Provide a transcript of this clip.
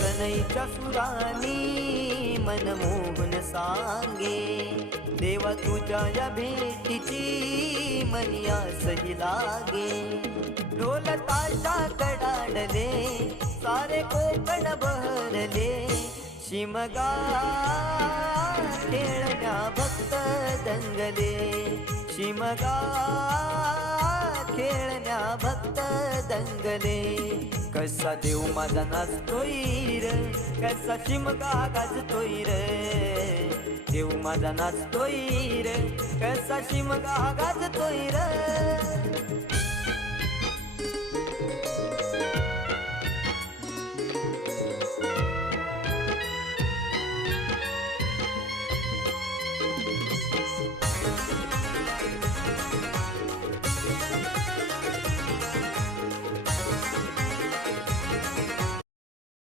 सनईच्या सुरानी मनमोहन सांगे, देवा तुझ्या या भेटीची मनी आसही लागे. ढोल ताशा कडाडले सारे कोकण बहरले, शिमगा खेळण्या भक्त दंगले, शिमगा खेळण्या भक्त दंगले. कसा देव माझा नाचतोय र, कसा शिमगा गाजतोय र, देव माझा नाचतोय र, कसा शिमगा गाजतोय र.